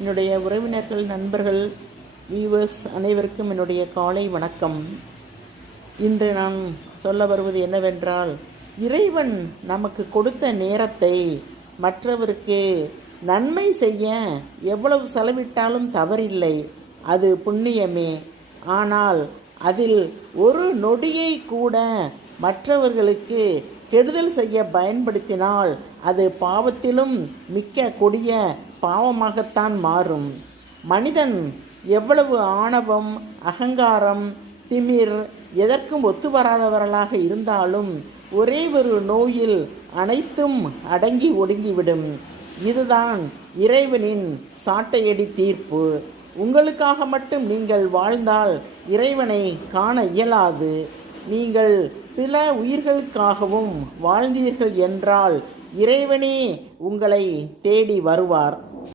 என்னுடைய உறவினர்கள், நண்பர்கள், வியூவர்ஸ் அனைவருக்கும் என்னுடைய காலை வணக்கம். இன்று நான் சொல்ல வருவது என்னவென்றால், இறைவன் நமக்கு கொடுத்த நேரத்தை மற்றவருக்கு நன்மை செய்ய எவ்வளவு செலவிட்டாலும் தவறில்லை, அது புண்ணியமே. ஆனால் அதில் ஒரு நொடியை கூட மற்றவர்களுக்கு கெடுதல் செய்ய பயன்படுத்தினால் அது பாவத்திலும் மிக்க கொடிய பாவமாகத்தான் மாறும். மனிதன் எவ்வளவு ஆணவம், அகங்காரம், திமிர் எதற்கும் ஒத்து வராதவர்களாக இருந்தாலும் ஒரே ஒரு நோயில் அனைத்தும் அடங்கி ஒடுங்கிவிடும். இதுதான் இறைவனின் சாட்டையடி தீர்ப்பு. உங்களுக்காக மட்டும் நீங்கள் வாழ்ந்தால் இறைவனை காண இயலாது. நீங்கள் பிற உயிர்களுக்காகவும் வாழ்ந்தீர்கள் என்றால் இறைவனே உங்களை தேடி வருவார்.